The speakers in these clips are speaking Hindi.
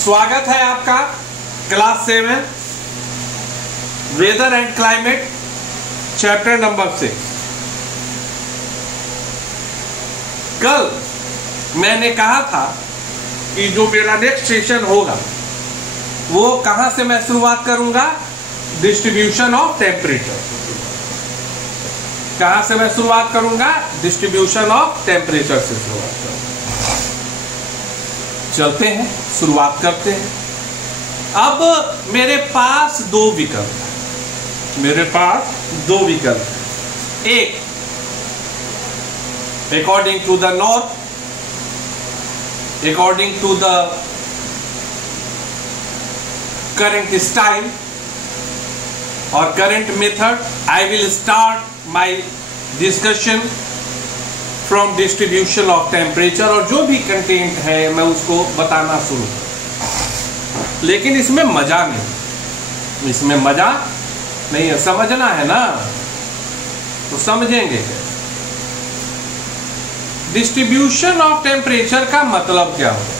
स्वागत है आपका class 7 weather and climate chapter number 6। कल मैंने कहा था कि जो मेरा नेक्स्ट सेशन होगा वो कहां से मैं शुरुआत करूंगा, डिस्ट्रीब्यूशन ऑफ टेम्परेचर। कहां से मैं शुरुआत करूंगा, डिस्ट्रीब्यूशन ऑफ टेम्परेचर से शुरुआत करूंगा। चलते हैं, शुरुआत करते हैं। अब मेरे पास दो विकल्प हैं, मेरे पास दो विकल्प हैं। एक, according to the north, according to the current style or current method, I will start my discussion from distribution of temperature, और जो भी कंटेंट है मैं उसको बताना शुरू करूं। लेकिन इसमें मजा नहीं, इसमें मजा नहीं है, समझना है ना, तो समझेंगे कैसे। डिस्ट्रीब्यूशन ऑफ टेम्परेचर का मतलब क्या होगा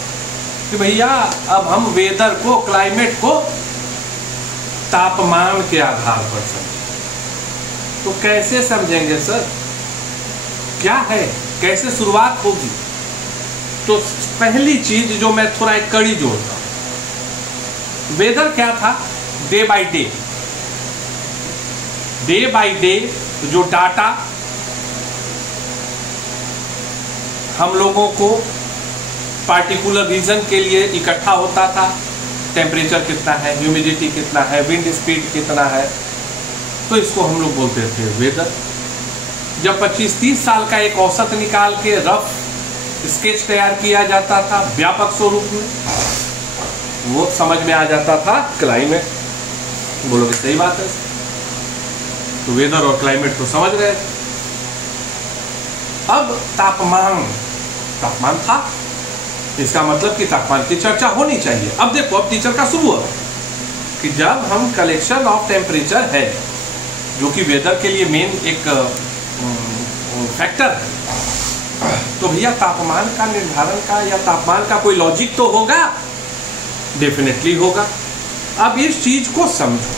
कि भैया अब हम वेदर को, क्लाइमेट को तापमान के आधार पर समझें। तो कैसे समझेंगे सर, क्या है, कैसे शुरुआत होगी? तो पहली चीज जो मैं थोड़ा एक कड़ी जोड़ता हूं, वेदर क्या था, day by day, day by day जो डाटा हम लोगों को पार्टिकुलर रीजन के लिए इकट्ठा होता था, टेम्परेचर कितना है, ह्यूमिडिटी कितना है, विंड स्पीड कितना है, तो इसको हम लोग बोलते थे वेदर। जब 25-30 साल का एक औसत निकाल के रफ स्केच तैयार किया जाता था व्यापक स्वरूप में, वो समझ में आ जाता था क्लाइमेट। बोलोगे सही बात है, तो वेदर और क्लाइमेट तो समझ रहे थे। अब तापमान था, इसका मतलब कि तापमान की चर्चा होनी चाहिए। अब देखो, अब टीचर का शुरू है कि जब हम कलेक्शन ऑफ टेम्परेचर है, जो कि वेदर के लिए मेन एक फैक्टर है, तो भैया तापमान का निर्धारण का या तापमान का कोई लॉजिक तो होगा, डेफिनेटली होगा। अब इस चीज को समझो,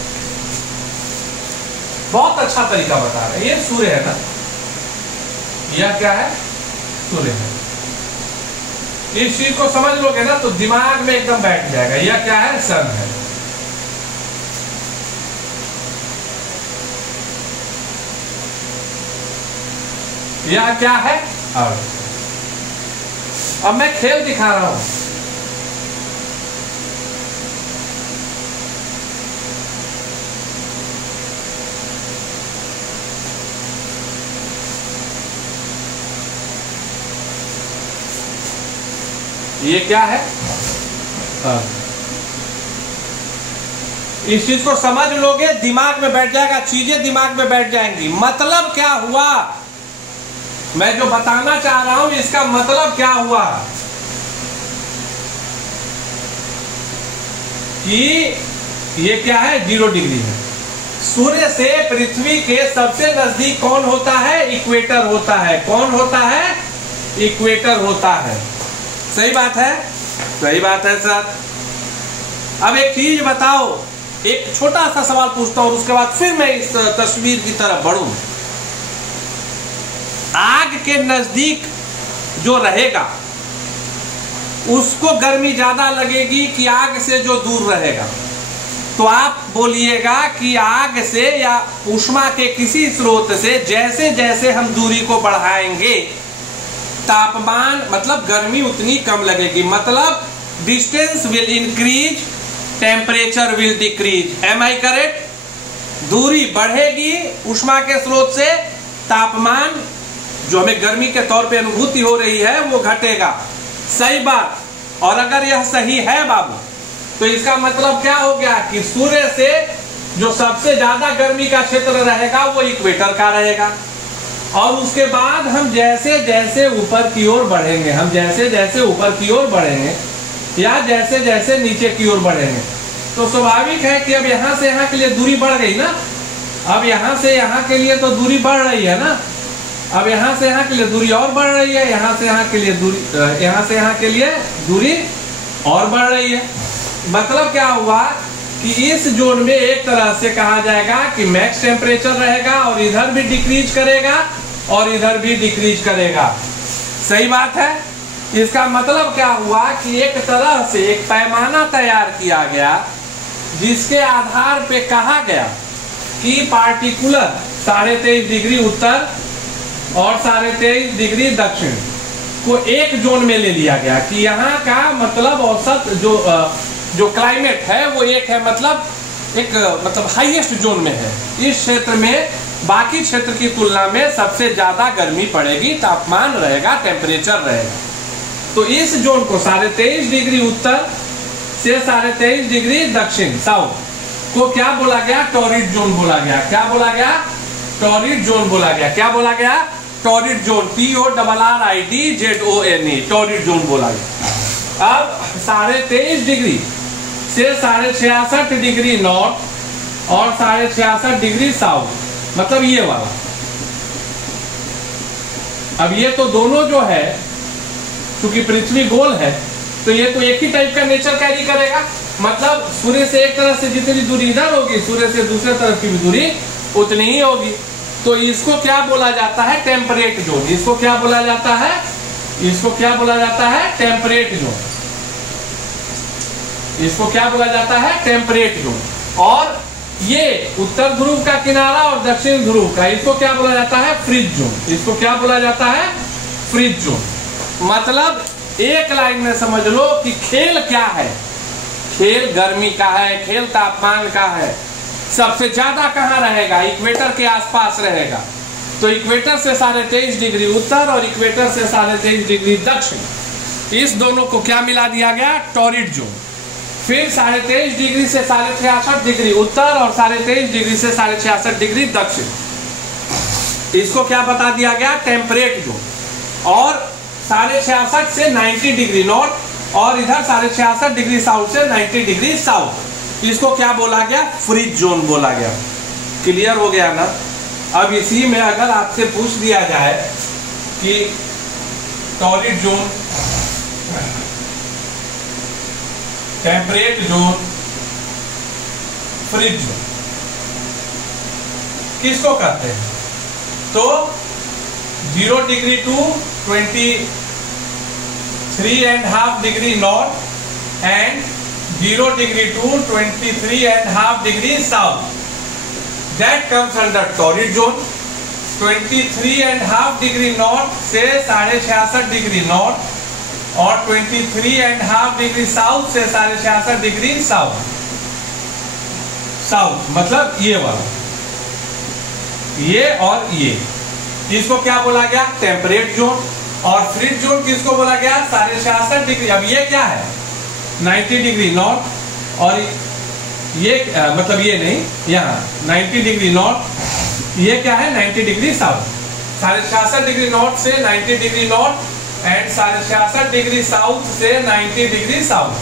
बहुत अच्छा तरीका बता रहे हैं। ये सूर्य है ना, यह क्या है, सूर्य है। इस चीज को समझ लोगे ना तो दिमाग में एकदम बैठ जाएगा। यह क्या है, सन है। यह क्या है, अर्थ। अब मैं खेल दिखा रहा हूं, ये क्या है, इस चीज को समझ लोगे, दिमाग में बैठ जाएगा, चीजें दिमाग में बैठ जाएंगी। मतलब क्या हुआ, मैं जो बताना चाह रहा हूं इसका मतलब क्या हुआ कि ये क्या है, 0 डिग्री है। सूर्य से पृथ्वी के सबसे नजदीक कौन होता है, इक्वेटर होता है। कौन होता है, इक्वेटर होता है। सही बात है, सही बात है सर। अब एक चीज बताओ, एक छोटा सा सवाल पूछता हूं और उसके बाद फिर मैं इस तस्वीर की तरफ बढ़ूं। आग के नजदीक जो रहेगा उसको गर्मी ज्यादा लगेगी कि आग से जो दूर रहेगा? तो आप बोलिएगा कि आग से या ऊष्मा के किसी स्रोत से जैसे जैसे हम दूरी को बढ़ाएंगे, तापमान मतलब गर्मी उतनी कम लगेगी। मतलब distance will increase, temperature will decrease. Am I correct? दूरी बढ़ेगी ऊष्मा के स्रोत से, तापमान जो हमें गर्मी के तौर पे अनुभूति हो रही है वो घटेगा। सही बात। और अगर यह सही है बाबू, तो इसका मतलब क्या हो गया कि सूर्य से जो सबसे ज्यादा गर्मी का क्षेत्र रहेगा वो इक्वेटर का रहेगा। और उसके बाद हम जैसे जैसे ऊपर की ओर बढ़ेंगे, हम जैसे जैसे ऊपर की ओर बढ़ेंगे या जैसे जैसे नीचे की ओर बढ़ेंगे, तो स्वाभाविक है कि अब यहां से यहां के लिए दूरी बढ़ गई ना। अब यहां से यहां के लिए तो दूरी बढ़ रही है ना। अब यहां से यहां के लिए दूरी और बढ़ रही है, यहां से यहां के लिए दूरी, यहां से यहां के लिए दूरी और बढ़ रही है। मतलब क्या हुआ कि इस जोन में एक तरह से कहा जाएगा कि मैक्स टेम्परेचर रहेगा और इधर भी डिक्रीज करेगा और इधर भी डिक्रीज करेगा। सही बात है। इसका मतलब क्या हुआ कि एक तरह से एक पैमाना तैयार किया गया जिसके आधार पे कहा गया कि पार्टिकुलर 23.5 डिग्री उत्तर और 23.5 डिग्री दक्षिण को एक जोन में ले लिया गया कि यहाँ का मतलब औसत जो क्लाइमेट है वो एक है, मतलब हाईएस्ट जोन में है। इस क्षेत्र में बाकी क्षेत्र की तुलना में सबसे ज्यादा गर्मी पड़ेगी, तापमान रहेगा, टेम्परेचर रहेगा। तो इस जोन को 23.5 डिग्री उत्तर से 23.5 डिग्री दक्षिण साउथ को क्या बोला गया? टॉरिड जोन बोला गया। क्या बोला गया? टॉरिड जोन बोला गया। क्या बोला गया? Torrid zone, TORRIDZONE, torrid zone बोला गया। अब 23.5 डिग्री से 66.5 डिग्री नॉर्थ और 66.5 डिग्री साउथ, मतलब ये वाला। अब ये तो दोनों जो है, क्योंकि पृथ्वी गोल है तो ये तो एक ही टाइप का नेचर कैरी करेगा। मतलब सूर्य से एक तरफ से जितनी दूरी इधर होगी, सूर्य से दूसरे तरफ की भी दूरी उतनी ही होगी। तो इसको क्या बोला जाता है? Temperate zone. इसको क्या बोला जाता है? इसको क्या बोला जाता है? Temperate zone. इसको क्या बोला जाता है? Temperate zone. और ये उत्तर ध्रुव का किनारा और दक्षिण ध्रुव का, इसको क्या बोला जाता है? Fridge zone. इसको क्या बोला जाता है? Fridge zone. मतलब एक लाइन में समझ लो कि खेल क्या है। खेल गर्मी का है, खेल तापमान का है। सबसे ज्यादा कहाँ रहेगा? इक्वेटर के आसपास रहेगा। तो इक्वेटर से 23.5 डिग्री उत्तर और इक्वेटर से 23.5 डिग्री दक्षिण, इस दोनों को क्या मिला दिया गया? Torrid zone. फिर 23.5 डिग्री से 66.5 डिग्री उत्तर और 23.5 डिग्री से 66.5 डिग्री दक्षिण, इसको क्या बता दिया गया? Temperate zone. और 66.5 से 90 डिग्री नॉर्थ और इधर 66.5 डिग्री साउथ से 90 डिग्री साउथ, इसको क्या बोला गया? फ्रिज जोन बोला गया। क्लियर हो गया ना? अब इसी में अगर आपसे पूछ दिया जाए कि torrid zone, temperate zone, frigid zone किसको कहते हैं? तो 0 degree to 23.5 degree north and 0 degree to 23.5 degree south, that comes under torrid zone। 23.5 degree north से 66.5 डिग्री नॉर्थ और 23.5 डिग्री साउथ से 66.5 डिग्री साउथ। मतलब ये वाला, ये और ये, इसको क्या बोला गया? Temperate zone. और फ्रिज जोन किसको बोला गया? 66.5 डिग्री। अब ये क्या है? 90 डिग्री नॉर्थ और ये मतलब ये नहीं, यहाँ 90 डिग्री नॉर्थ, ये क्या है? 90 डिग्री साउथ। 66.5 डिग्री नॉर्थ से 90 degree north and 66.5 degree south से 90 डिग्री साउथ,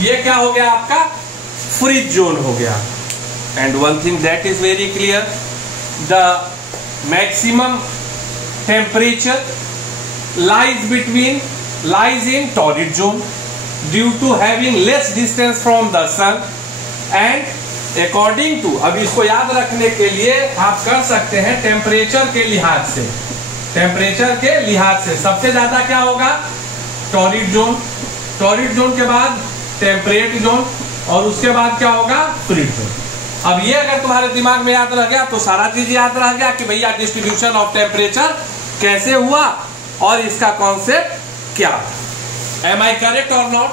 ये क्या हो गया? आपका फ्रिज जोन हो गया। And one thing that is very clear, the maximum temperature lies in torrid zone due to having less distance from the sun and according to, अब इसको याद रखने के लिए आप कर सकते हैं टेम्परेचर के लिहाज से। टेम्परेचर के लिहाज से सबसे ज्यादा क्या होगा? Torrid zone. टॉरिड जोन के बाद टेम्परेट जोन और उसके बाद क्या होगा? Fridge zone. अब ये अगर तुम्हारे दिमाग में याद रह गया तो सारा चीज याद रह गया कि भैया डिस्ट्रीब्यूशन ऑफ टेम्परेचर कैसे हुआ और इसका कॉन्सेप्ट क्या। एम आई करेक्ट और not?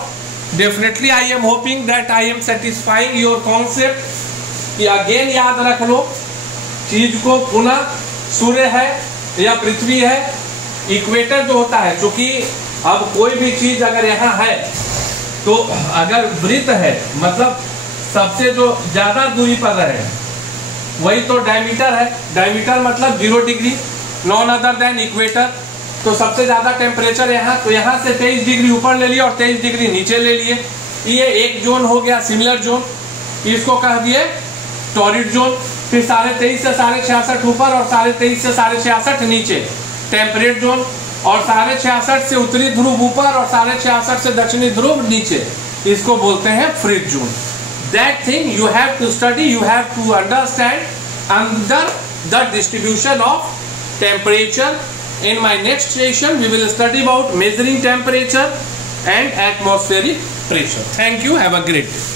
Definitely I am hoping that I am satisfying your concept. कि अगेन याद रख लो चीज को पुनः, सूर्य है या पृथ्वी है, इक्वेटर जो होता है, क्योंकि अब कोई भी चीज अगर यहाँ है तो अगर वृत्त है मतलब सबसे जो ज्यादा दूरी पर रहे वही तो डायमीटर है। डायमीटर मतलब 0 degree, none other than equator. तो सबसे ज्यादा टेम्परेचर यहाँ, तो यहाँ से 23 डिग्री ऊपर ले लिए और 23 डिग्री नीचे ले लिए, ये एक जोन हो गया सिमिलर जोन, इसको कह दिए टॉरिड जोन। फिर 23.5 से 66.5 ऊपर और 23.5 से 66.5 नीचे टेम्परेट जोन। और 66.5 से उत्तरी ध्रुव ऊपर और 66.5 से दक्षिणी ध्रुव नीचे, इसको बोलते हैं frigid zone. That thing you have to study, you have to understand under the distribution of temperature. In my next session we will study about measuring temperature and atmospheric pressure. Thank you, have a great day.